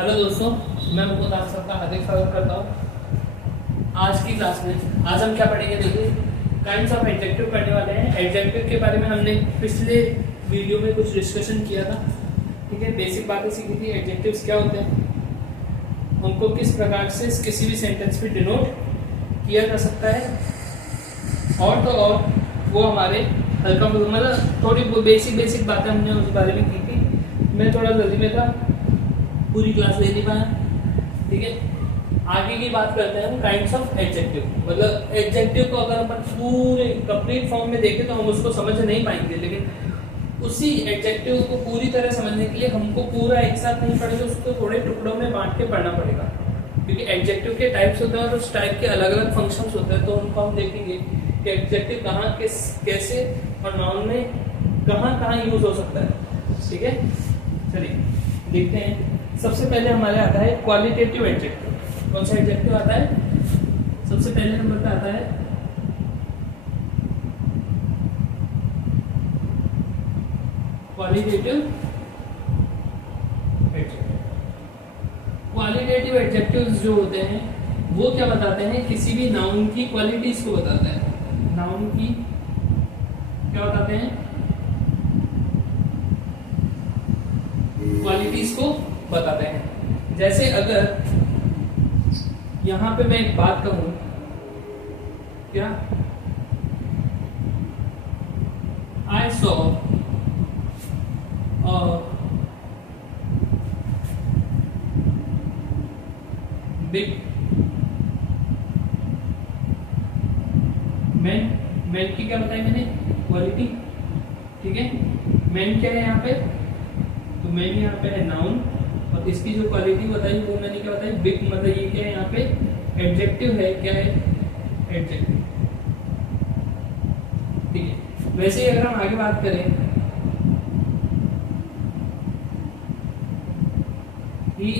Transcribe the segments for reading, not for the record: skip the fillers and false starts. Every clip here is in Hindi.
हेलो दोस्तों, मैं मुकुंद आप सबका हार्दिक स्वागत करता हूँ। आज की क्लास में आज हम क्या पढ़ेंगे, देखिए काइंड्स ऑफ एडजेक्टिव पढ़ने वाले हैं। एडजेक्टिव के बारे में हमने पिछले वीडियो में कुछ डिस्कशन किया था, ठीक है। बेसिक बातें सीखी थी। एडजेक्टिव्स क्या होते हैं, उनको किस प्रकार से किसी भी सेंटेंस में डिनोट किया जा सकता है, और तो और वो हमारे हल्का मतलब थोड़ी बेसिक बातें हमने उस बारे में की थी। मैं थोड़ा जल्दी में था, पूरी क्लास ले नहीं पाया, ठीक है। आगे की बात करते हैं हम काइंड्स ऑफ एडजेक्टिव। मतलब एडजेक्टिव को अगर अपन पूरे कंप्लीट फॉर्म में देखें तो हम उसको समझ नहीं पाएंगे, लेकिन उसी एडजेक्टिव को पूरी तरह समझने के लिए हमको पूरा एक साथ नहीं पढ़ेगा, उसको थोड़े टुकड़ों में बांट के पढ़ना पड़ेगा, क्योंकि एडजेक्टिव के टाइप्स होते हैं और उस टाइप के अलग अलग फंक्शंस होते हैं। तो उनको हम देखेंगे कि एडजेक्टिव कहाँ कैसे और नाउन में कहाँ यूज हो सकता है, ठीक है। चलिए देखते हैं। सबसे पहले हमारे आता है क्वालिटेटिव एडजेक्टिव। कौन सा एडजेक्टिव आता है? सबसे पहले नंबर पे आता है क्वालिटेटिव एडजेक्टिव। क्वालिटेटिव एडजेक्टिव्स जो होते हैं वो क्या बताते हैं, किसी भी नाउन की क्वालिटीज को बताता है। नाउन की क्या बताते हैं? क्वालिटीज को बताते हैं। जैसे अगर यहां पे मैं एक बात कहूं, क्या आई सॉ बिग मैन की क्या बताई मैंने? क्वालिटी, ठीक है। मैन क्या है यहाँ पे? तो मैन यहाँ पे है नाउन, और इसकी जो क्वालिटी बताई वो मैंने क्या बताई? बिग। मतलब ये क्या है यहाँ पे? एडजेक्टिव है। क्या है? एडजेक्टिव, ठीक है। वैसे ही अगर हम आगे बात करें, he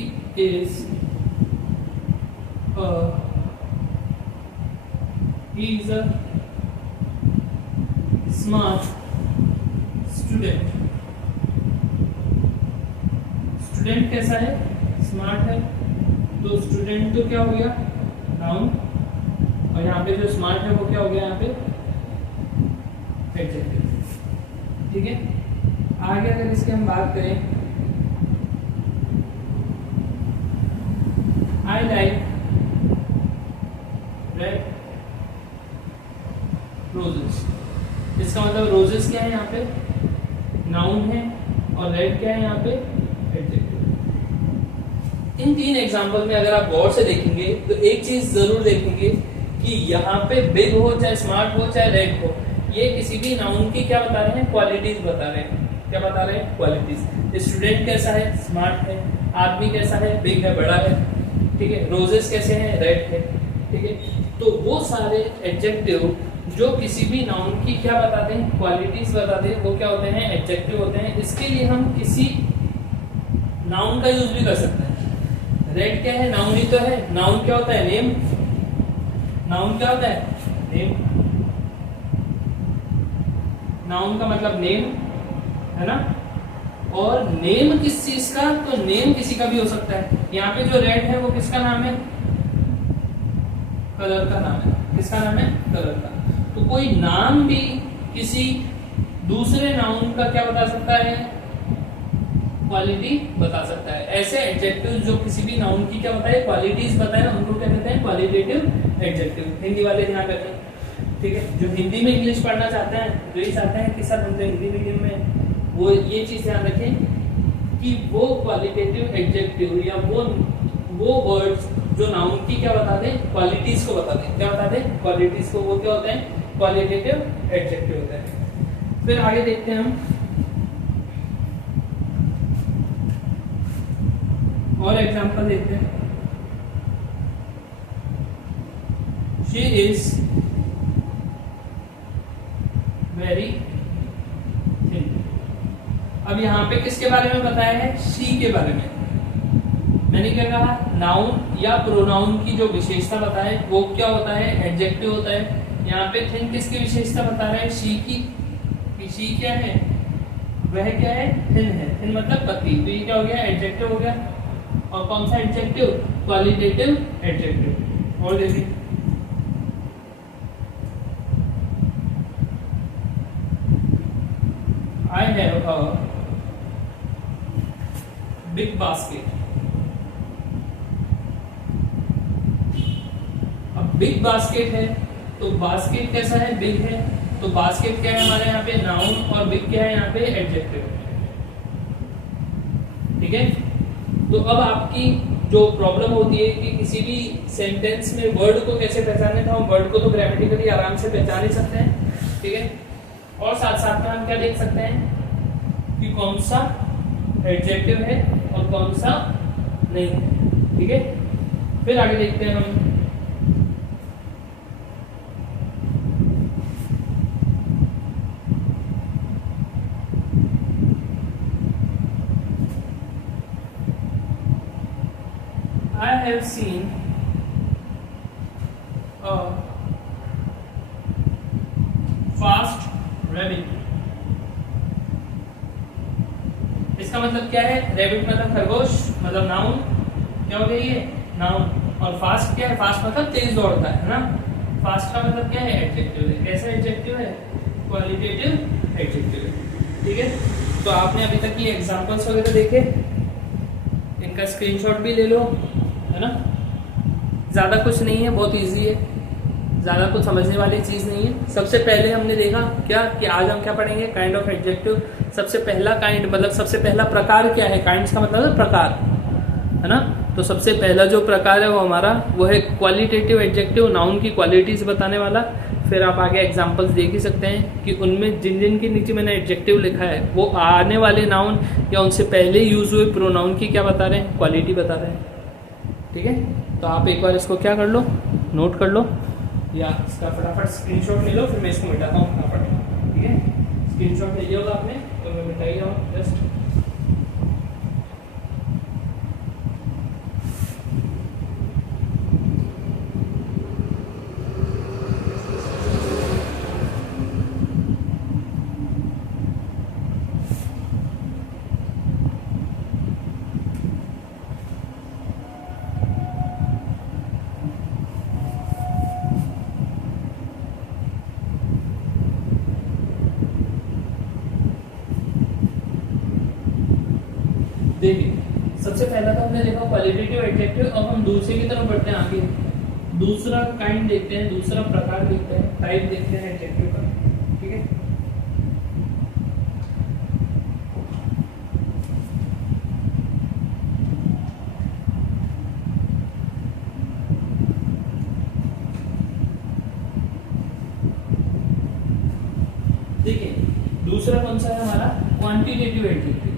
is a smart student। Student कैसा है? स्मार्ट है। तो स्टूडेंट तो क्या हो गया? नाउन, और यहाँ पे जो स्मार्ट है वो क्या हो गया? यहाँ पे एडजेक्टिव, ठीक है। आगे अगर इसकी हम बात करें, आई लाइक रेड रोजेस। इसका मतलब रोजेस क्या है यहाँ पे? नाउन है, और रेड क्या है यहाँ पे? एडजेक्टिव। इन तीन एग्जांपल में अगर आप गौर से देखेंगे तो एक चीज जरूर देखेंगे कि यहाँ पे बिग हो, चाहे स्मार्ट हो, चाहे रेड हो, ये किसी भी नाउन की क्या बता रहे हैं? क्वालिटीज बता रहे हैं। क्या बता रहे हैं? क्वालिटीज। स्टूडेंट कैसा है? स्मार्ट है। आदमी कैसा है? बिग है, बड़ा है, ठीक है। रोजेस कैसे हैं? रेड है, ठीक है। तो वो सारे एडजेक्टिव जो किसी भी नाउन की क्या बताते हैं? क्वालिटीज बताते हैं, वो क्या होते हैं? एडजेक्टिव होते हैं। इसके लिए हम किसी नाउन का यूज भी कर सकते हैं। रेड क्या है? नाउन ही तो है। नाउन क्या होता है? नेम। नाउन क्या होता है? नेम। नाउन का मतलब नेम है ना। और नेम किस चीज का? तो नेम किसी का भी हो सकता है। यहाँ पे जो रेड है वो किसका नाम है? कलर का नाम है। किसका नाम है? कलर का। तो कोई नाम भी किसी दूसरे नाउन का क्या बता सकता है? क्वालिटी बता सकता है। ऐसे एडजेक्टिव जो किसी भी नाउन की क्या बताए? क्वालिटीज बताए, उनको क्या कहते हैं? Qualitative adjective. हिंदी वाले ध्यान रखें, ठीक है। जो हिंदी में इंग्लिश पढ़ना चाहते हैं, जो ये चाहते हैं कि सर हम तो हिंदी मीडियम में, वो ये चीज ध्यान रखें कि वो क्वालिटेटिव एडजेक्टिव या वो वर्ड्स जो नाउन की क्या बता दें? क्वालिटीज को बता दें। क्या बता दें? क्वालिटीज को। वो क्या होते हैं? क्वालिटेटिव एडजेक्टिव होते हैं। फिर आगे देखते हैं हम और एग्जांपल देखते हैं। She is very thin. अब यहाँ पे किसके बारे में बताया है? शी के बारे में। मैंने क्या कहा? नाउन या प्रोनाउन की जो विशेषता बताए वो क्या होता है? एडजेक्टिव होता है। यहाँ पे थिन किसकी विशेषता बता रहा है? शी की। शी क्या है? वह क्या है? थिन है। थिन मतलब पतली। तो ये क्या हो गया? एडजेक्टिव हो गया। और कौन सा एडजेक्टिव? Qualitative adjective. और देखिए I have a big basket। अब बिग बास्केट है तो बास्केट कैसा है? बिग है। तो बास्केट क्या है हमारे यहाँ पे? नाउन। और बिग क्या है यहाँ पे? एडजेक्टिव। ठीक है। तो अब आपकी जो प्रॉब्लम होती है कि किसी भी सेंटेंस में वर्ड को कैसे पहचाने, तो हम वर्ड को तो ग्रामेटिकली आराम से पहचान ही सकते हैं। ठीक है। और साथ साथ में हम क्या देख सकते हैं कि कौन सा एडजेक्टिव है और कौन सा नहीं है। ठीक है। फिर आगे देखते हैं हम। I have seen a fast rabbit। इसका मतलब क्या है? रैबिट मतलब खरगोश, मतलब नाउन। क्या हो गया ये? नाउन। और फास्ट क्या है? फास्ट मतलब तेज दौड़ता है ना। फास्ट का मतलब क्या है? एडजेक्टिव है। कैसा एडजेक्टिव है? क्वालिटेटिव एडजेक्टिव है। ठीक है। तो आपने अभी तक ये एग्जांपल्स वगैरह देखे, इनका स्क्रीनशॉट भी ले लो, है ना। ज्यादा कुछ नहीं है, बहुत इजी है, ज्यादा कुछ समझने वाली चीज नहीं है। सबसे पहले हमने देखा क्या कि आज हम क्या पढ़ेंगे? Kind of adjective. सबसे पहला काइंड मतलब सबसे पहला प्रकार क्या है? काइंड्स का मतलब है प्रकार, है ना। तो सबसे पहला जो प्रकार है वो हमारा वो है क्वालिटेटिव एडजेक्टिव, नाउन की क्वालिटीज बताने वाला। फिर आप आगे एग्जांपल्स देख ही सकते हैं कि उनमें जिन जिन के नीचे मैंने एडजेक्टिव लिखा है वो आने वाले नाउन या उनसे पहले यूज हुए प्रोनाउन की क्या बता रहे हैं? क्वालिटी बता रहे हैं। ठीक है। तो आप एक बार इसको क्या कर लो, नोट कर लो या इसका फटाफट स्क्रीनशॉट ले लो, फिर मैं इसको मिटाता हूँ फटाफट। ठीक है। स्क्रीनशॉट ले लिया होगा आपने, तो मैं मिटा ही रहा हूँ जस्ट। देखिए सबसे पहला तो हमने देखा क्वालिटेटिव एडजेक्टिव। अब हम दूसरे की तरफ बढ़ते हैं आगे, दूसरा काइंड देखते हैं, दूसरा प्रकार देखते हैं, टाइप देखते हैं एडजेक्टिव का। ठीक है। देखिए दूसरा कौन सा है हमारा? Quantitative adjective.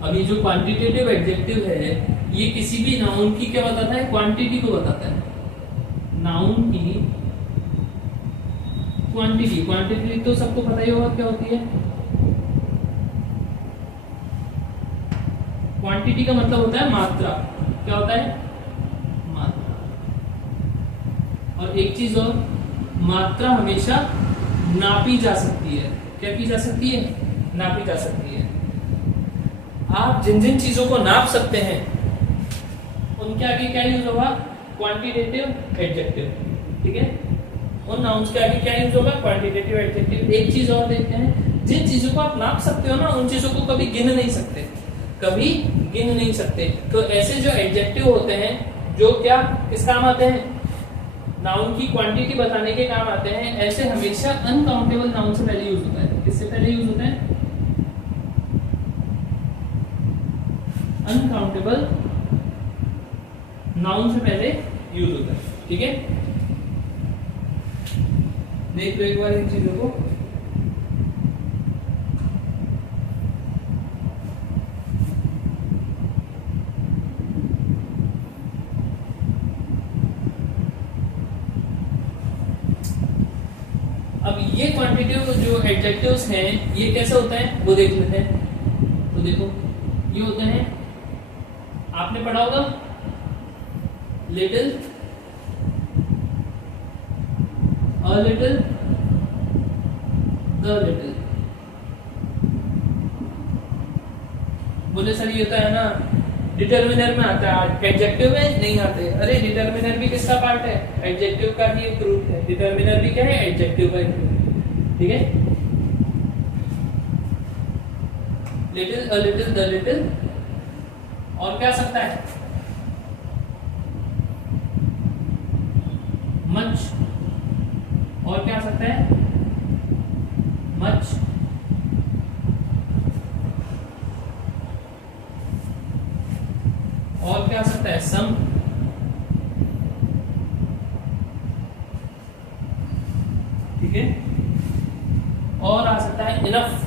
अब ये जो क्वांटिटेटिव एडजेक्टिव है ये किसी भी नाउन की क्या बताता है? क्वांटिटी को बताता है। नाउन की क्वांटिटी, क्वांटिटी तो सबको पता ही होगा क्या होती है। क्वांटिटी का मतलब होता है मात्रा। क्या होता है? मात्रा। और एक चीज और, मात्रा हमेशा नापी जा सकती है। क्या की जा सकती है? नापी जा सकती है। आप जिन जिन चीजों को नाप सकते हैं उनके आगे क्या यूज होगा? Quantitative adjective. ठीक है। उन नाउन्स के आगे क्या यूज होगा? Quantitative adjective. एक चीज और देखते हैं, जिन चीजों को आप नाप सकते हो ना उन चीजों को कभी गिन नहीं सकते, कभी गिन नहीं सकते। तो ऐसे जो एडजेक्टिव होते हैं जो क्या किस काम आते हैं? नाउन की क्वांटिटी बताने के काम आते हैं। ऐसे हमेशा अनकाउंटेबल नाउन से पहले यूज होता है। किससे पहले यूज होता है? अनकाउंटेबल नाउन से पहले यूज होता है। ठीक है। देख लो एक बार इन चीजों को। अब ये क्वांटिटेटिव जो एडजेक्टिव्स हैं ये कैसे होता है वो देख लेते हैं। तो देखो ये होते हैं आपने पढ़ा होगा little, a little, the little. बोले सर ये तो है ना डिटर्मिनर में आता है, एडजेक्टिव में नहीं आते। अरे डिटर्मिनर भी किसका पार्ट है? एडजेक्टिव का ही एक ग्रुप है। डिटर्मिनर भी क्या है? एडजेक्टिव का एक ग्रुप। ठीक है, little, a little, the little. और क्या आ सकता है? मच। और क्या आ सकता है? मच। और क्या आ सकता है? सम। ठीक है, और आ सकता है इनफ।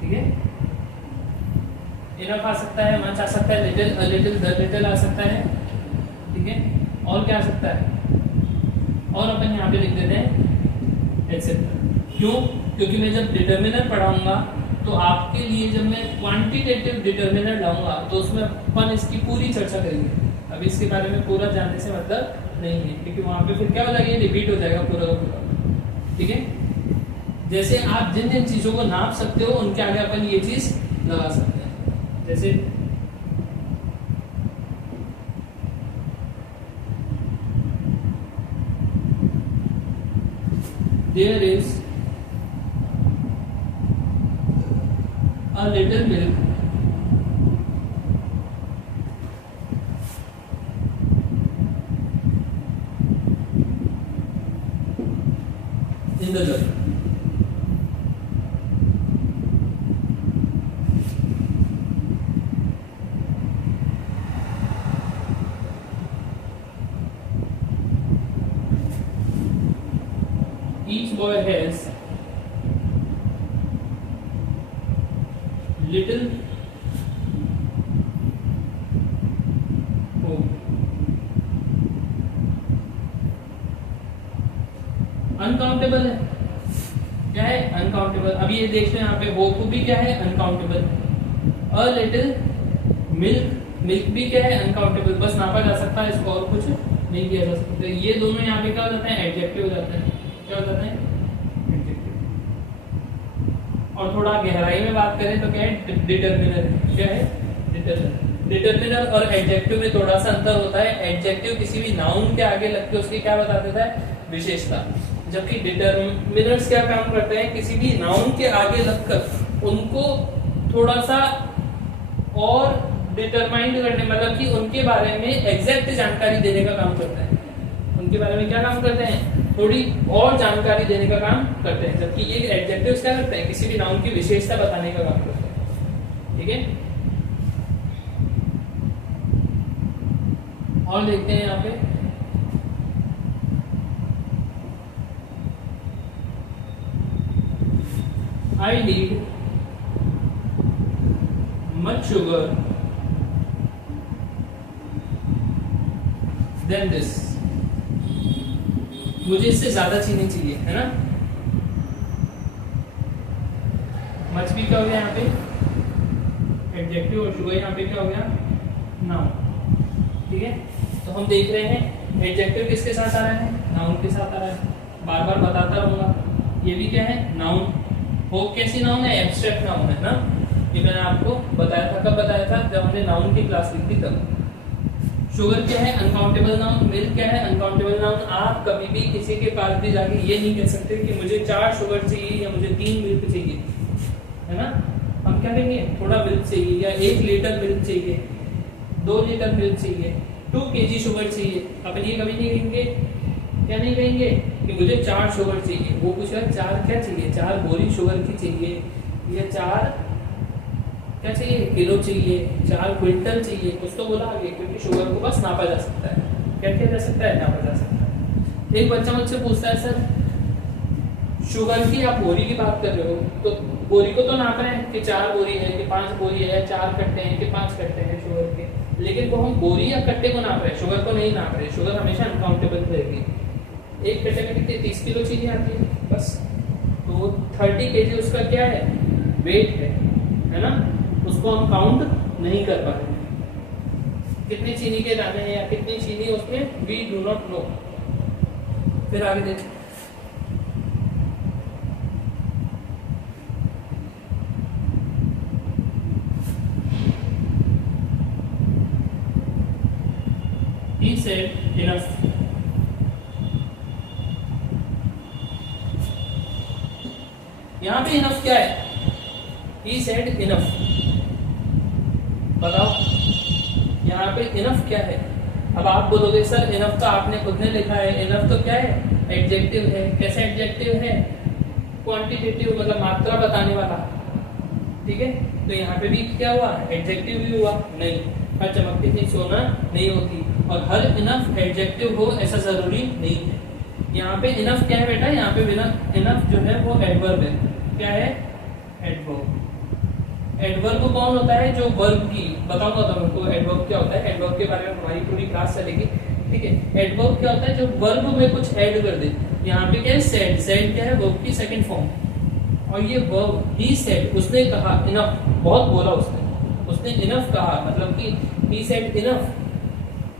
ठीक है, इनफ आ सकता है, मच आ सकता है, little, a little, the little आ सकता है। ठीक है, और क्या आ सकता है? और अपन यहाँ पे लिख देते हैं एटसेट्रा। क्यों? क्योंकि मैं जब डिटर्मिनर पढ़ाऊंगा तो आपके लिए जब मैं क्वांटिटेटिव डिटर्मिनर लाऊंगा तो उसमें अपन इसकी पूरी चर्चा करेंगे। अभी इसके बारे में पूरा जानने से मतलब नहीं है, क्योंकि वहां पे फिर क्या हो जाएगा, रिपीट हो जाएगा पूरा का पूरा। ठीक है, जैसे आप जिन जिन चीजों को नाप सकते हो उनके आगे अपन ये चीज लगा सकते हैं। जैसे there is a little milk in the jug. Each boy has little hope. Uncountable है, क्या है? अनकाउंटेबल। अभी ये देख लें यहाँ पे होप भी क्या है? Uncountable. A little milk, milk भी क्या है? अनकाउंटेबल। बस नापा जा सकता है, इसको और कुछ नहीं किया जा सकता। ये दोनों यहाँ पे क्या हो जाते हैं? एडजेक्टिव हो जाते हैं। क्या हो जाते हैं? और थोड़ा गहराई में बात करें तो क्या है? डिटर्मिनर। क्या है? डिटर्मिनर। डिटर्मिनर और एडजेक्टिव में थोड़ा सा अंतर होता है। एडजेक्टिव किसी भी नाउन के आगे लग के उसकी क्या बता देता है? विशेषता। जबकि डिटर्मिनर्स क्या काम करते हैं? किसी भी नाउन के आगे लगकर उनको थोड़ा सा और डिटरमाइंड करने, मतलब कि उनके बारे में एग्जैक्ट जानकारी देने का काम करते हैं। उनके बारे में क्या काम करते हैं? थोड़ी और जानकारी देने का काम करते हैं। जबकि ये एडजेक्टिव्स क्या करते हैं? किसी भी नाउन की विशेषता बताने का काम करते हैं। ठीक है, और देखते हैं यहाँ पे I need much sugar than this. मुझे इससे ज्यादा चीनी चाहिए, है ना? मच भी क्या हो गया यहाँ पे? एडजेक्टिव, और शुगर यहाँ पे क्या हो गया? नाउन। ठीक है, तो हम देख रहे हैं एडजेक्टिव किसके साथ आ रहा है? नाउन के साथ आ रहा है। बार बार बताता रहूंगा। ये भी क्या है? नाउन। होप कैसी नाउन है? एब्स्ट्रैक्ट नाउन है ना। ये मैंने आपको बताया था। कब बताया था? जब हमने नाउन की क्लास ली थी तब। शुगर क्या है? Uncountable noun. मिल्क क्या है? Uncountable noun. आप कभी भी किसी के पास भी जाके ये नहीं कह सकते कि मुझे 4 शुगर चाहिए या मुझे 3 मिल्क चाहिए, है ना? हम क्या कहेंगे? थोड़ा मिल्क चाहिए, या 1 लीटर मिल्क चाहिए, 2 लीटर मिल्क चाहिए, 2 kg शुगर चाहिए। अपन ये कभी नहीं कहेंगे, क्या नहीं कहेंगे कि मुझे 4 शुगर चाहिए। वो पूछा 4 क्या चाहिए? 4 बोरी शुगर की चाहिए, या 4 क्या चाहिए? किलो चाहिए, 4 क्विंटल चाहिए, कुछ तो बोला आगे। क्योंकि शुगर को बस नापा जा सकता है। क्या किया जा सकता है? नापा जा सकता है। एक बच्चा मुझसे पूछता है, सर शुगर की आप बोरी की बात कर रहे हो, तो बोरी को तो नाप रहे हैं कि 4 बोरी है, कि 5 बोरी है, 4 कट्टे हैं, कि 5 कट्टे हैं शुगर के, लेकिन वो हम बोरी या कट्टे को नाप रहे हैं, शुगर को नहीं नाप रहे। शुगर हमेशा अनकाउंटेबल रहेगी। एक कट्टे में कितनी? 30 किलो चीनी आती है बस। तो वो 30 kg उसका क्या है, वेट है ना, उसको हम काउंट नहीं कर पा रहे हैं। कितनी चीनी के दाने हैं या कितनी चीनी उसमें, वी डू नॉट नो। फिर आगे देखिए, he said enough। यहां पे इनफ क्या है, he said enough। बताओ यहाँ पे इनफ क्या है। अब आप बोलोगे सर इनफ तो आपने खुद ने लिखा है, इनफ तो क्या है, एडजेक्टिव है। कैसे एडजेक्टिव है, क्वांटिटेटिव, मतलब मात्रा बताने वाला, ठीक है। तो यहाँ पे भी क्या हुआ, एडजेक्टिव भी हुआ नहीं। हर चमकती थी सोना नहीं होती, और हर इनफ एडजेक्टिव हो ऐसा जरूरी नहीं है। यहाँ पे इनफ क्या है बेटा, यहाँ पे इनफ जो है वो एडवर्ब है। क्या है, एडवर्ब। एडवर्ब कौन होता है, जो वर्ब की, बताऊंगा तो तुमको एडवर्ब क्या होता है। एडवर्ब के बारे में हमारी पूरी क्लास चलेगी, ठीक है। एडवर्ब क्या होता है, जो वर्ब में कुछ ऐड कर दे। यहाँ पे क्या है, सेड। सेड क्या है, वर्ब की सेकंड फॉर्म, और ये वर्ब ही सेड, उसने कहा इनफ, बहुत बोला उसने इनफ कहा, मतलब कि ही सेड इनफ,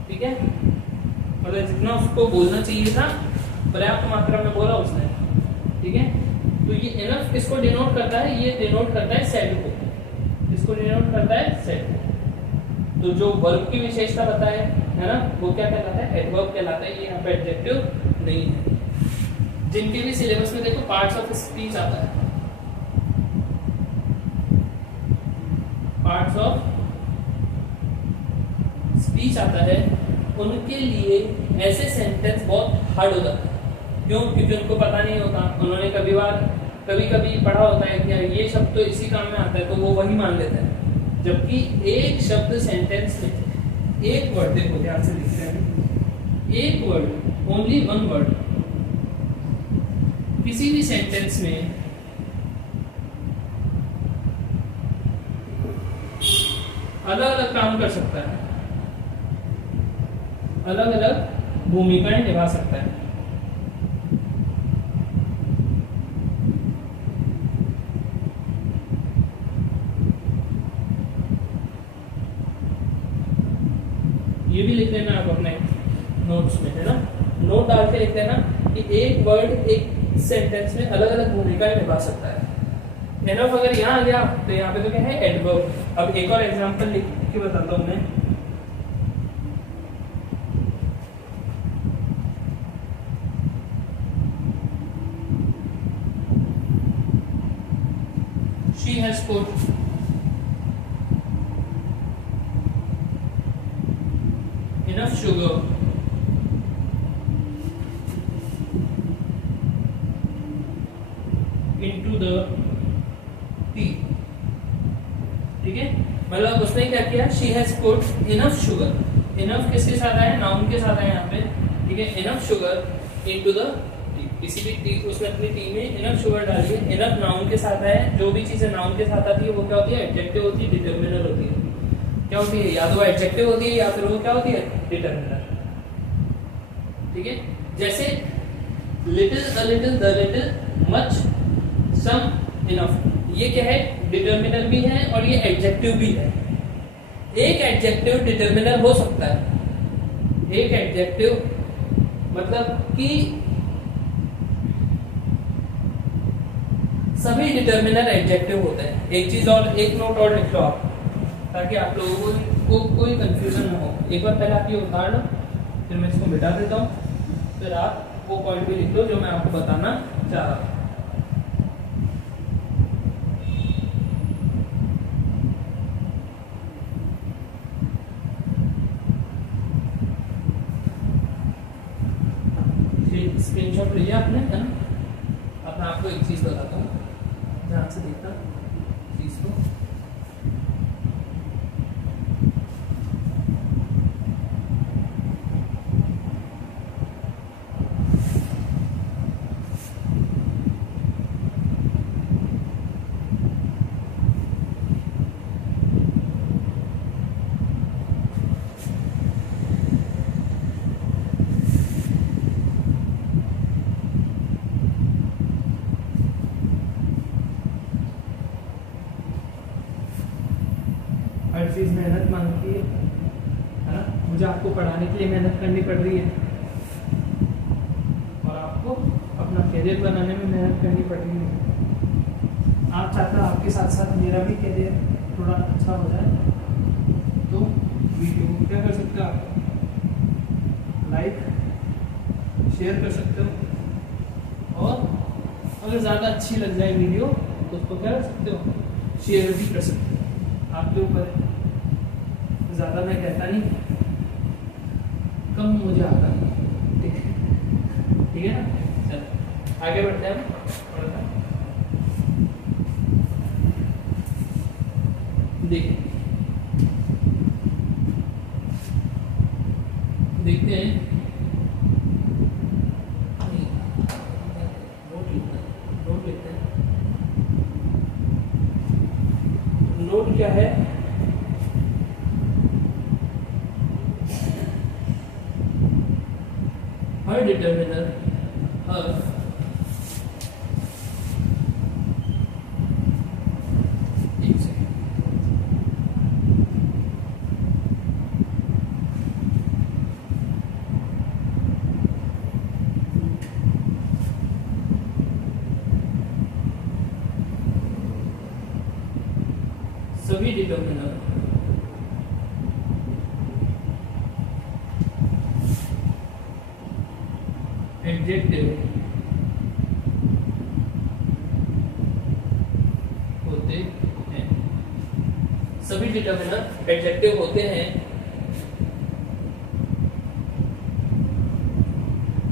ठीक है। मतलब जितना उसको बोलना चाहिए था पर्याप्त मात्रा में बोला उसने, ठीक है। तो ये इनफ किसको डिनोट करता है, ये डिनोट करता है सेड को। इसको डिनोट करता है सेड। तो जो वर्ब की विशेषता बताए है ना, वो क्या कहलाता है, एडवर्ब कहलाता है। ये यहाँ पे एडजेक्टिव नहीं है। जिनके भी सिलेबस में देखो पार्ट्स ऑफ स्पीच आता है, पार्ट्स ऑफ स्पीच आता है, उनके लिए ऐसे सेंटेंस बहुत हार्ड हो जाता है। क्यों, क्योंकि उनको पता नहीं होता, उन्होंने कभी कभी पढ़ा होता है कि ये शब्द तो इसी काम में आता है, तो वो वही मान लेते हैं। जबकि एक शब्द सेंटेंस में, एक वर्ड, देखो ध्यान से लिख रहे हैं, एक वर्ड, ओनली वन वर्ड, किसी भी सेंटेंस में अलग अलग काम कर सकता है, अलग अलग भूमिकाएं निभा सकता है। ये भी लिख लेना आप अपने नोट्स में, है ना, नोट डाल के लिख लेना कि एक वर्ड एक सेंटेंस में अलग अलग भूमिकाएं निभा सकता है। एनफ अगर यहाँ आ गया तो यहाँ पे तो क्या है, एडवर्ब। अब एक और एग्जांपल लिख के बताता हूँ मैं। She has put enough sugar into the tea, ठीक है। मतलब उसने क्या किया, she has put enough sugar, enough किसके साथ आया, नाउन के साथ आया यहाँ पे, ठीक है। enough sugar into the tea, किसी भी टी, उसने अपनी टी में enough sugar डाली है। enough नाउन के साथ आया, जो भी चीजें नाउन के साथ आती है वो क्या होती है, एडजेक्टिव होती है, डिटरमिनर होती है। क्या होती है, या तो वो एडजेक्टिव होती है या फिर वो क्या होती है, डिटरमिनर, ठीक है। जैसे little, a little, the little, much, some, enough, ये क्या है, डिटरमिनर भी है और ये एडजेक्टिव भी है। एक एडजेक्टिव डिटरमिनर हो सकता है, एक एडजेक्टिव मतलब कि सभी डिटरमिनर एडजेक्टिव होते हैं। एक चीज और, एक नोट और लिख लो आप, ताकि आप लोगों को कोई कंफ्यूजन ना हो। एक बार पहले आप ये उतार लो, फिर मैं इसको मिटा देता हूँ, फिर आप वो पॉइंट भी लिख लो जो मैं आपको बताना चाह रहा हूँ। स्क्रीनशॉट लिया आपने, है ना। अब मैं आपको एक चीज बताता हूँ, ध्यान से देखना चीज को। आपको पढ़ाने के लिए मेहनत करनी पड़ रही है और आपको अपना करियर बनाने में मेहनत करनी पड़ रही है। आप चाहते हो आपके साथ साथ मेरा भी करियर थोड़ा अच्छा हो जाए, तो वीडियो को क्या कर सकते हो आप, लाइक शेयर कर सकते हो, और अगर ज़्यादा अच्छी लग जाए वीडियो तो उसको क्या कर सकते हो, शेयर भी कर सकते हो। आपके ऊपर है, ज़्यादा मैं कहता नहीं, कम मुझे आता है, ठीक है ना। चलो आगे बढ़ते हैं हम। देखते हैं नोट क्या है। हर डिटर्मिनर, हर सभी डिटर्मिनर एडजेक्टिव होते हैं, सभी डिटर्मिनर एडजेक्टिव होते हैं,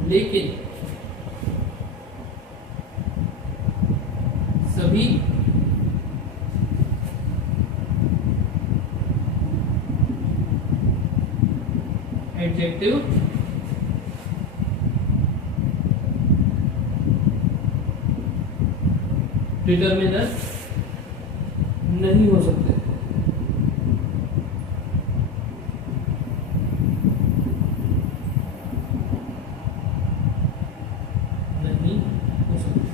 लेकिन सभी एडजेक्टिव डिटर्मिनर नहीं हो सकते। नहीं हो सकते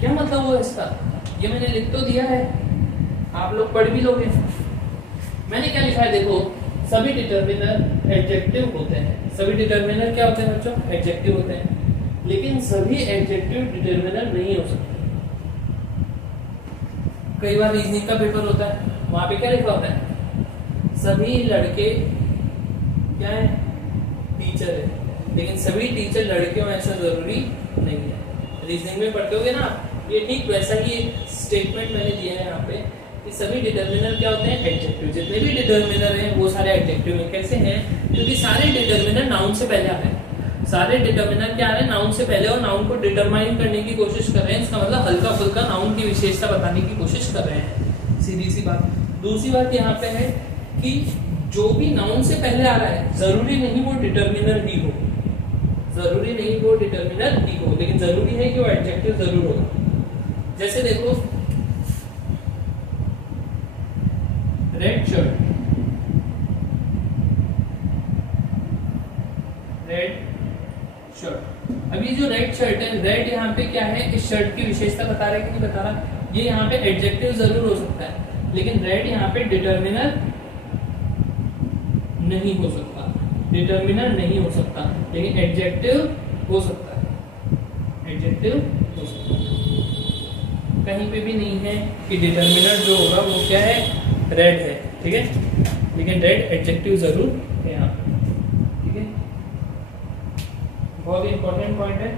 क्या मतलब हुआ इसका? ये मैंने लिख तो दिया है, आप लोग पढ़ भी लोगे। मैंने क्या लिखा है देखो, सभी डिटर्मिनर एडजेक्टिव होते हैं। सभी डिटर्मिनर क्या होते हैं बच्चों? एडजेक्टिव होते हैं, लेकिन सभी एडजेक्टिव डिटर्मिनर नहीं हो सकते। कई बार रीजनिंग का पेपर होता है, वहां पे क्या लिखा होता है? सभी लड़के क्या है? टीचर है, लेकिन सभी टीचर लड़के हो ऐसा जरूरी नहीं है। रीजनिंग में पढ़ते होगे ना, ये ठीक वैसा ही एक स्टेटमेंट मैंने दिया है यहाँ पे कि सभी डिटर्मिनर क्या होते हैं? एडजेक्टिव। जितने भी डिटर्मिनर हैं वो सारे एडजेक्टिव हैं। कैसे हैं? क्योंकि सारे डिटर्मिनर नाउन से पहले आ रहे हैं। सारे डिटर्मिनर क्या आ रहे हैं? नाउन से पहले, और नाउन को डिटरमाइन करने की कोशिश कर रहे हैं। इसका मतलब हल्का फुल्का नाउन की विशेषता बताने की कोशिश कर रहे हैं, सीधी सी बात। दूसरी बात यहाँ पे है कि जो भी नाउन से पहले आ रहा है जरूरी नहीं वो डिटर्मिनर ही हो, जरूरी नहीं वो डिटर्मिनर ही हो, लेकिन जरूरी है कि वो एडजेक्टिव जरूर होगा। जैसे देखो रेड शर्ट, रेड शर्ट। अभी जो रेड शर्ट है, रेड यहाँ पे क्या है? इस शर्ट की विशेषता बता रहा है कि नहीं बता रहा? ये यहाँ पे एडजेक्टिव जरूर हो सकता है, लेकिन रेड यहाँ पे डिटर्मिनर नहीं हो सकता। डिटर्मिनर नहीं हो सकता, लेकिन एडजेक्टिव हो सकता है। एडजेक्टिव हो सकता है। कहीं पे भी नहीं है कि डिटर्मिनर जो होगा वो क्या है? रेड है, ठीक है, लेकिन रेड एडजेक्टिव जरूर है यहाँ पे, ठीक है। बहुत ही इंपॉर्टेंट पॉइंट है,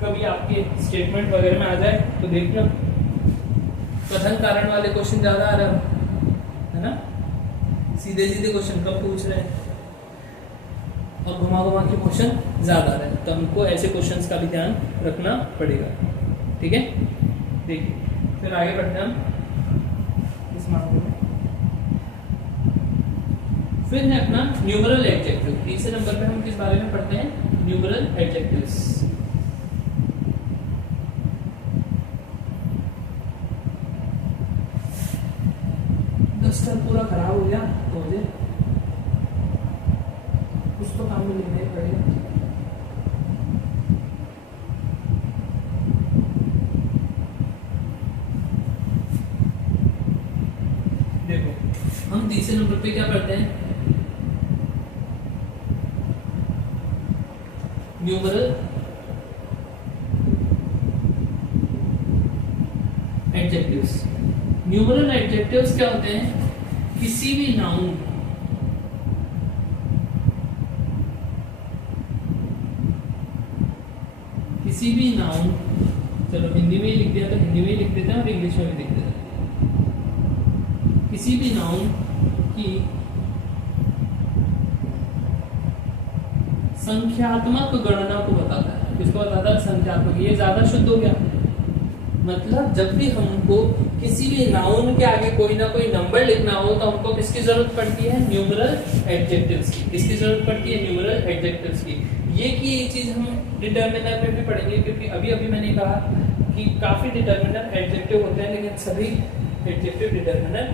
कभी आपके स्टेटमेंट वगैरह में आ जाए तो देख लो, कथन कारण वाले क्वेश्चन ज्यादा आ रहा है ना, सीधे सीधे क्वेश्चन कम पूछ रहे हैं और घुमा घुमा के क्वेश्चन ज्यादा आ रहे हैं, तो हमको ऐसे क्वेश्चंस का भी ध्यान रखना पड़ेगा, ठीक है। देखिए फिर आगे बढ़ते हैं हम इस मामले में। फिर है अपना न्यूमरल एडजेक्टिव। तीसरे नंबर पे हम किस बारे में पढ़ते हैं? Numeral adjectives. डस्टर पूरा खराब हो गया तो मुझे कुछ तो काम में लेना ही पड़ेगा। देखो हम तीसरे नंबर पे क्या पढ़ते हैं? Numeral adjectives. न्यूमरल एडजेक्टिव्स क्या होते हैं? किसी भी नाउन, किसी भी नाउन, चलो हिंदी में ही लिख दिया तो हिंदी में ही लिख देते हैं और इंग्लिश में भी लिख देते हैं। किसी भी नाउन की संख्यात्मक गणना को बताता है। किसको बताता है? संख्यात्मक। ये ज्यादा शुद्ध हो गया। मतलब जब भी हमको किसी भी नाउन के आगे कोई ना कोई नंबर लिखना हो तो हमको किसकी जरूरत पड़ती है? न्यूमरल एडजेक्टिव्स की। किसकी जरूरत पड़ती है? न्यूमरल एडजेक्टिव्स की। ये चीज हम डिटर्मिनर में भी पढ़ेंगे, क्योंकि अभी अभी मैंने कहा कि काफी डिटर्मिनर एडजेक्टिव होते हैं, लेकिन सभी एडजेक्टिव डिटर्मिनर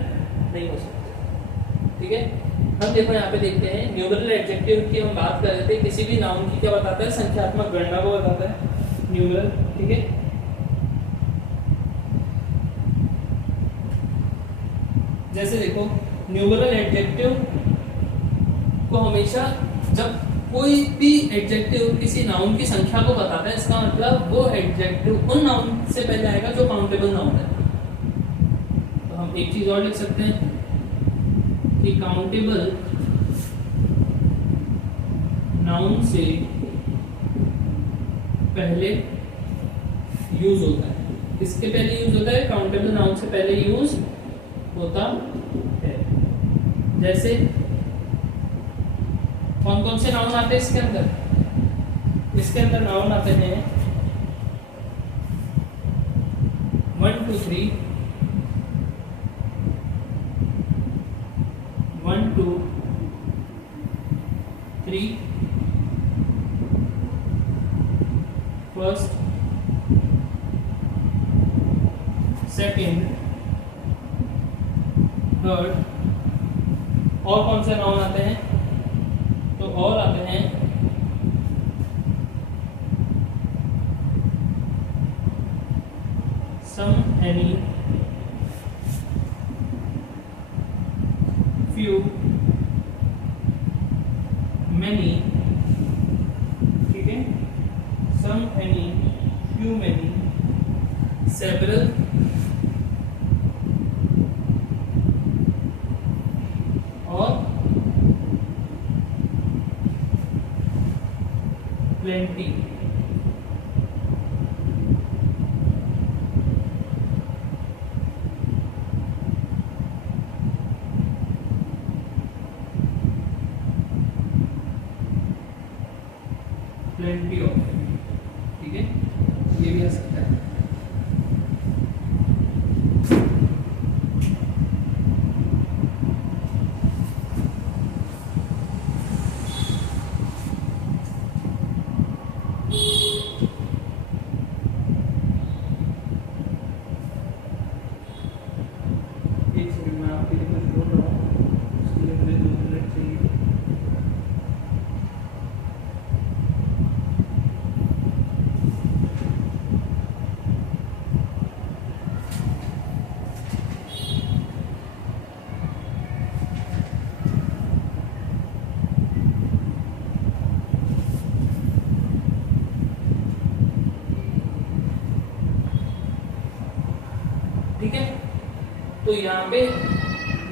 नहीं हो सकते। ठीक है, हम देखो यहाँ पे देखते हैं न्यूमरल एडजेक्टिव की हम बात कर रहे थे। किसी भी नाउन की क्या बताता है? संख्यात्मक गणना को बताता है न्यूमरल। ठीक है, जैसे देखो न्यूमरल एडजेक्टिव को हमेशा जब कोई भी एडजेक्टिव किसी नाउन की संख्या को बताता है, इसका मतलब वो एडजेक्टिव उन नाउन से पहले आएगा जो काउंटेबल नाउन है। तो हम एक चीज और लिख सकते हैं कि काउंटेबल नाउन से पहले यूज होता है। किसके पहले यूज होता है? काउंटेबल नाउन से पहले यूज होता है। जैसे कौन कौन से नाउन आते हैं इसके अंदर? इसके अंदर नाउन आते हैं 1 2 3, 1 2 3, फर्स्ट, सेकेंड, थर्ड। और कौन से नाउन आते हैं? तो और आते हैं सम, एनी, फ्यू, मैनी। ठीक है, some, any, few, many, several, plenty. Plenty of. ठीक है, ये भी आ सकता है। ठीक है, तो यहाँ पे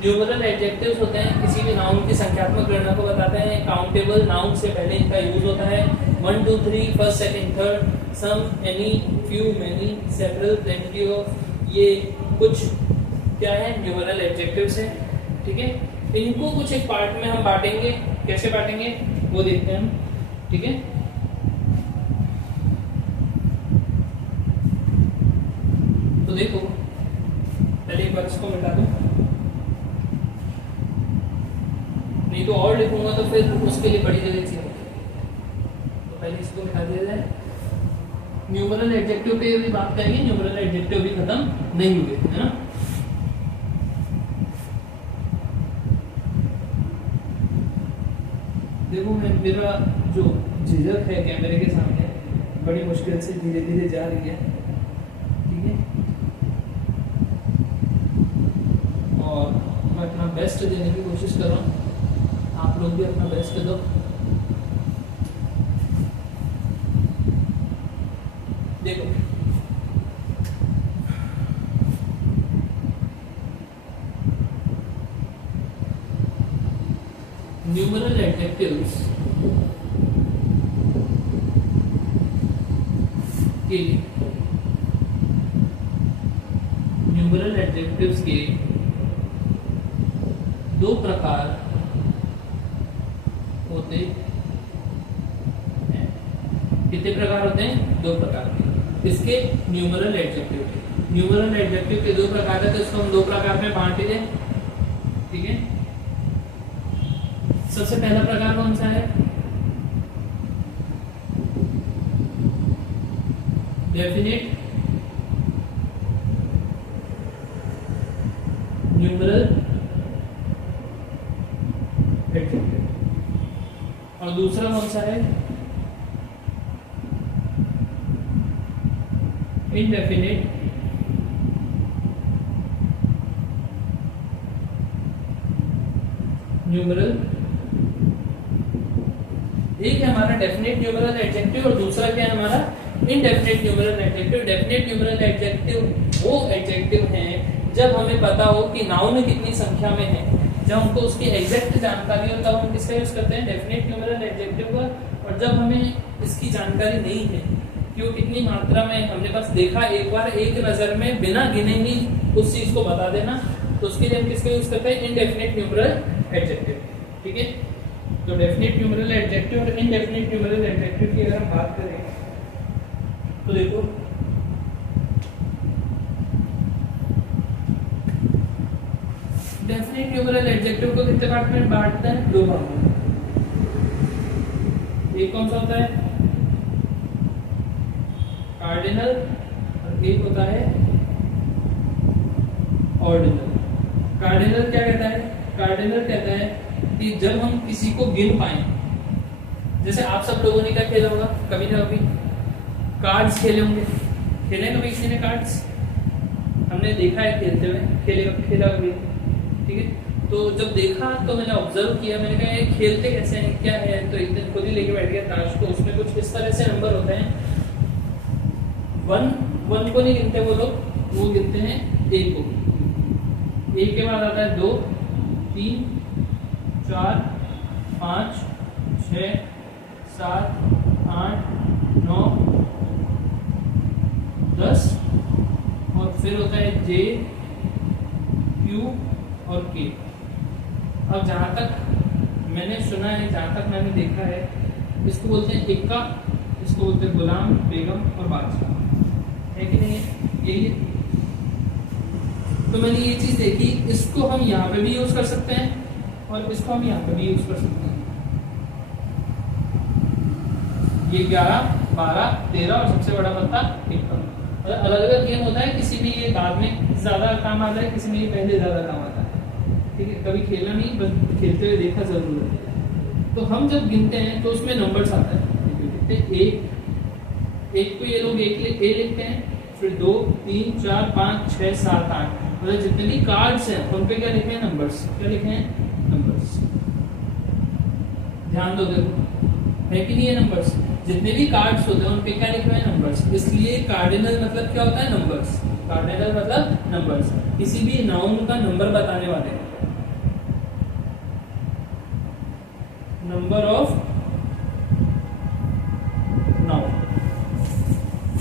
न्यूमरल एडजेक्टिव्स होते हैं, किसी भी नाउन की संख्यात्मक गणना को बताते हैं। काउंटेबल नाउन से पहले इनका यूज होता है। 1 2 3, first, second, third, some, any, few, many, several, plenty of. ये कुछ क्या है? न्यूमरल एडजेक्टिव्स हैं। ठीक है, इनको कुछ एक पार्ट में हम बांटेंगे। कैसे बांटेंगे वो देखते हैं हम। ठीक है, तो देखो पहले एक बार इसको मिटा दूं, नहीं तो और लिखूंगा तो फिर उसके लिए बड़ी जगह चाहिए। तो पहले इसको मिटा दिया जाए। न्यूमरल एडजेक्टिव पे भी बात करेंगे, न्यूमरल एडजेक्टिव भी खत्म नहीं हुए, है ना। देखो मेरा जो झिझक है कैमरे के सामने बड़ी मुश्किल से धीरे धीरे जा रही है। ठीक है, और मैं अपना बेस्ट देने की कोशिश कर रहा हूँ, आप लोग भी अपना बेस्ट दो। एडजेक्टिव्स के न्यूमरल एडजेक्टिव्स के दो प्रकार होते हैं। कितने प्रकार होते हैं? दो प्रकार के। इसके न्यूमरल एडजेक्टिव के दो प्रकार है, तो इसको हम दो प्रकार में बांट ही दें। ठीक है, सबसे पहला प्रकार कौन सा है? डेफिनेट न्यूमरल एडजेक्टिव, और दूसरा कौन सा है? Indefinite numeral. एक है हमारा डेफिनेट न्यूमरल एडजेक्टिव और दूसरा क्या है हमारा? Indefinite numeral adjective. Definite numeral adjective वो एडजेक्टिव हैं जब हमें पता हो कि नाउन कितनी संख्या में है, जब हमको उसकी एग्जैक्ट जानकारी हो तब हम किसका यूज करते हैं? डेफिनेट न्यूमरल एडजेक्टिव का। और जब हमें इसकी जानकारी नहीं है कि वो कितनी मात्रा में हमने बस देखा एक बार एक नजर में बिना गिने ही उस चीज को बता देना, तो उसके लिए हम किसका यूज करते हैं? Indefinite numeral adjective. ठीक है, तो डेफिनेट न्यूमरल एडजेक्टिव और इनडेफिनेट न्यूमरल एडजेक्टिव की अगर हम बात करें तो देखो, डेफिनेट न्यूमरल एडजेक्टिव को कितने पार्ट में बांटते हैं? दो भागों में। एक कौन सा होता है? कार्डिनल, और एक होता है ऑर्डिनल। कार्डिनल क्या कहता है? कार्डिनल कहता है कि जब हम किसी को गिन पाए, जैसे आप सब लोगों ने क्या खेला होगा कभी ना कभी? कार्ड्स खेले होंगे। खेले कभी किसी ने कार्ड्स? हमने देखा है खेलते हुए, खेला कभी? ठीक है, तो जब देखा तो मैंने ऑब्जर्व किया, मैंने कहा ये खेलते कैसे हैं, क्या है? तो एक दिन खुद ही लेके बैठ गया ताश को। उसमें कुछ इस तरह से नंबर होते हैं, वन को नहीं गिनते वो लोग, वो गिनते हैं एक को। एक के बाद आता है 2, 3, 4, 5, 6, 7, 8, 9, 10, और फिर होता है J, Q और K। अब जहां तक मैंने सुना है, जहां तक मैंने देखा है, इसको बोलते हैं इक्का, इसको बोलते हैं गुलाम, बेगम और बादशाह, है कि नहीं है? यही है। तो मैंने ये चीज देखी, इसको हम यहाँ पे भी यूज कर सकते हैं और इसको हम यहाँ पे भी यूज कर सकते हैं। ये 11, 12, 13 और सबसे बड़ा पत्ता इक्का। अलग अलग गेम होता है, किसी में ये बाद में ज्यादा काम आता है, किसी में ये पहले ज्यादा काम आता है। ठीक है, कभी खेला नहीं, बस खेलते हुए देखा जरूर है। तो हम जब गिनते हैं तो उसमें नंबर्स आता है। एक को ये लोग ए लिखते हैं, फिर 2, 3, 4, 5, 6, 7, 8, मतलब जितने भी कार्ड्स हैं उन पे क्या लिखे हैं? नंबर्स। क्या लिखे हैं? नंबर्स। ध्यान दो, देखो है कि नहीं है? नंबर्स। जितने भी कार्ड्स होते हैं उन पे क्या लिखे हुए हैं? नंबर्स। इसलिए कार्डिनल मतलब क्या होता है? नंबर्स। कार्डिनल मतलब नंबर्स, किसी भी नाउन का नंबर बताने वाले। नंबर ऑफ नाउन,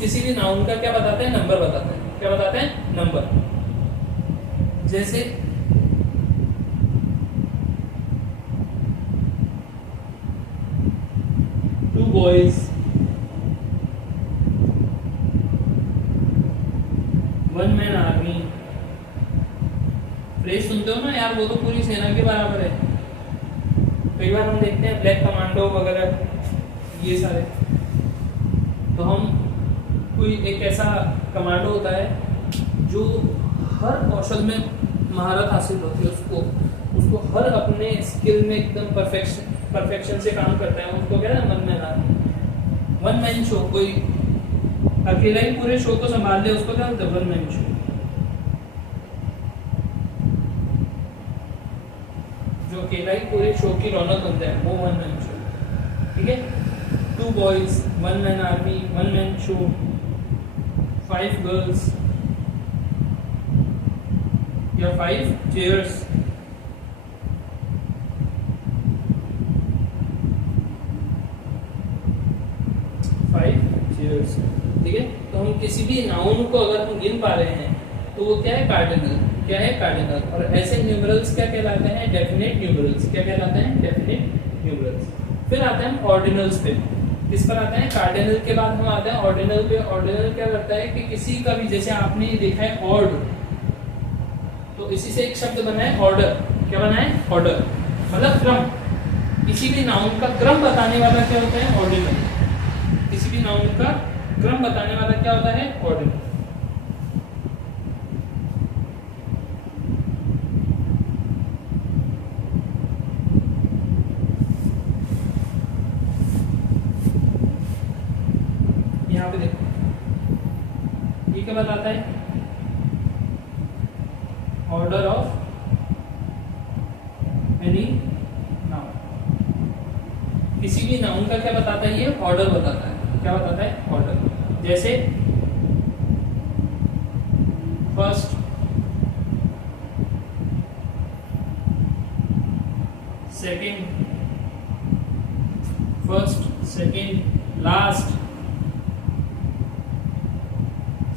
किसी भी नाउन का क्या बताते हैं? नंबर बताते हैं। क्या बताते हैं? नंबर। जैसे two boys, 1 man army. Phrase सुनते हो ना यार, वो तो पूरी सेना के बराबर है। कई बार हम देखते हैं ब्लैक कमांडो वगैरह ये सारे, तो हम कोई एक ऐसा कमांडो होता है जो हर कौशल में महारत हासिल होती है, उसको हर अपने स्किल में एकदम परफेक्शन से काम करता है। उनको क्या है? 1 मैन आर्मी। 1 मैन शो, कोई अकेला ही पूरे शो को संभाल ले, उसको क्या होता है? 1 मैन शो। जो अकेला ही पूरे शो की रौनक बनता है वो 1 मैन शो। ठीक है, 2 boys, 1 man army, 1 man show, 5 girls या 5 चेयर्स, 5 चेयर्स। ठीक है, तो हम किसी भी नाउन को अगर हम गिन पा रहे हैं तो वो क्या है, कार्डिनल। क्या है, कार्डिनल। और ऐसे न्यूमरल्स क्या कहलाते हैं, डेफिनेट न्यूमरल्स। क्या कहलाते हैं, डेफिनेट न्यूमरल्स। फिर आते हैं ऑर्डिनल्स पे। किस पर आते हैं, कार्डिनल के बाद हम आते हैं ऑर्डिनल पे। ऑर्डिनल क्या करता है कि किसी का भी, जैसे आपने देखा है ऑर्ड, तो इसी से एक शब्द बना है ऑर्डर। क्या बना है, ऑर्डर, मतलब क्रम। किसी भी नाउन का क्रम बताने वाला क्या होता है, ऑर्डिनल। किसी भी नाउन का क्रम बताने वाला क्या होता है, ऑर्डिनल। यहाँ पे देखो ये क्या बताता है, ऑर्डर ऑफ एनी नाउन। किसी भी नाउन का क्या बताता है, ये ऑर्डर बताता है। क्या बताता है, ऑर्डर। जैसे first, second, first, second, last,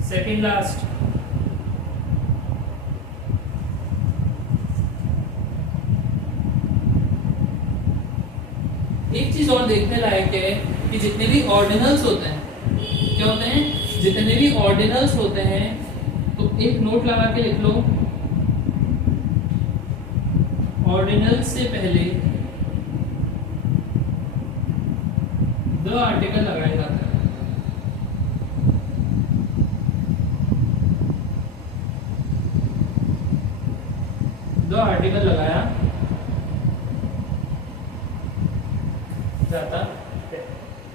second last. एक चीज और देखने लायक है कि जितने भी ऑर्डिनल्स होते हैं, क्या होते हैं, जितने भी ऑर्डिनल्स होते हैं, तो एक नोट लगा के लिख लो, ऑर्डिनल से पहले द आर्टिकल लगाया जाता है। द आर्टिकल लगाया जाता है।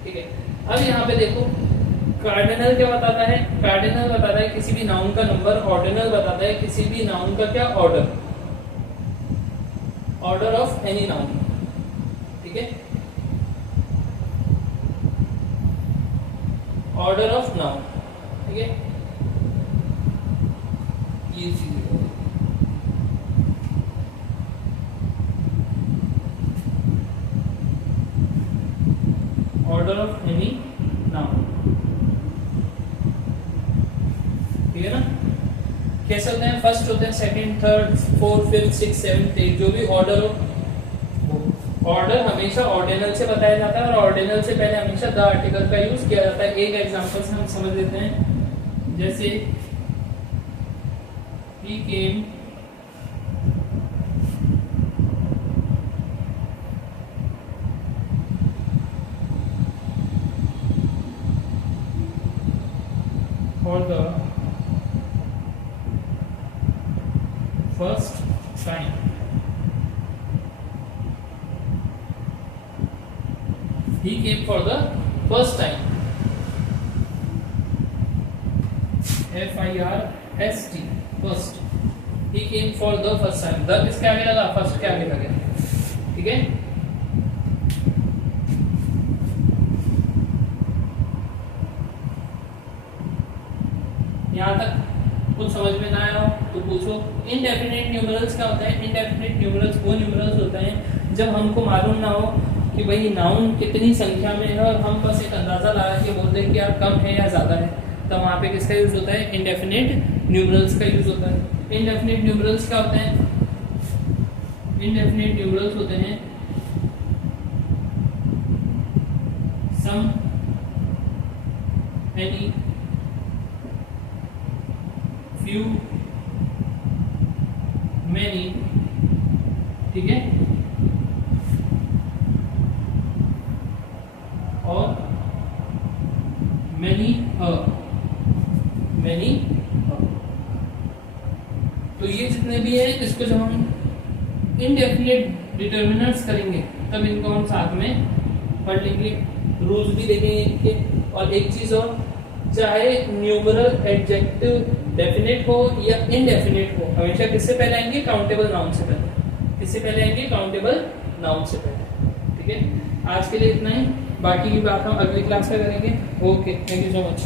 ठीक है, अब यहाँ पे देखो कार्डिनल क्या बताता है, कार्डिनल बताता है किसी भी नाउन का नंबर। ऑर्डिनल बताता है किसी भी नाउन का क्या, order, order of any noun. ठीक है, ऑर्डर ऑफ नाउन। ठीक है, ये चीज ऑर्डर ऑफ एनी नाउन। ठीक है ना, कैसे होते हैं, फर्स्ट होते हैं, second, third, fourth, fifth, six, seventh, eight, जो भी ऑर्डर हो। ऑर्डर हमेशा ऑर्डिनल से बताया जाता है और ऑर्डिनल से पहले हमेशा द आर्टिकल का यूज किया जाता है। एक एग्जांपल से हम समझ लेते हैं, जैसे he came for the first time. He came for the first time. FIRST, first. He came for the first time. the किसके आगे लगा, फर्स्ट के आगे लगे। ठीक है, यहाँ तक कुछ समझ में ना आया हो तो पूछो। इनडेफिनेट न्यूमरल्स क्या होता है, इनडेफिनेट न्यूमरल्स वो न्यूमरल्स होते हैं जब हमको मालूम ना हो कि भाई नाउन कितनी संख्या में है और हम बस एक अंदाजा लगा के बोलते हैं कि यार कम है या ज्यादा है, तो वहाँ पे किसका यूज होता है, इनडेफिनेट न्यूमरल्स का यूज होता है। इनडेफिनेट न्यूमरल्स क्या होते हैं, इनडेफिनेट न्यूमरल्स होते हैं सम, एनी, फ्यू, मैनी। ठीक है, और मैनी, मैनी। तो ये जितने भी है इसको जब हम इनडेफिनेट डिटर्मिनर्स करेंगे तब इनको हम साथ में पढ़ लेंगे, रूल्स भी देखेंगे इनके। और एक चीज और, चाहे न्यूमरल एडजेक्टिव डेफिनेट हो या इनडेफिनेट हो, हमेशा किससे पहले आएंगे, काउंटेबल नाउन से पहले। किससे पहले आएंगे, काउंटेबल नाउन से पहले। ठीक है, आज के लिए इतना ही, बाकी की बात हम अगली क्लास में करेंगे। Okay, thank you so much.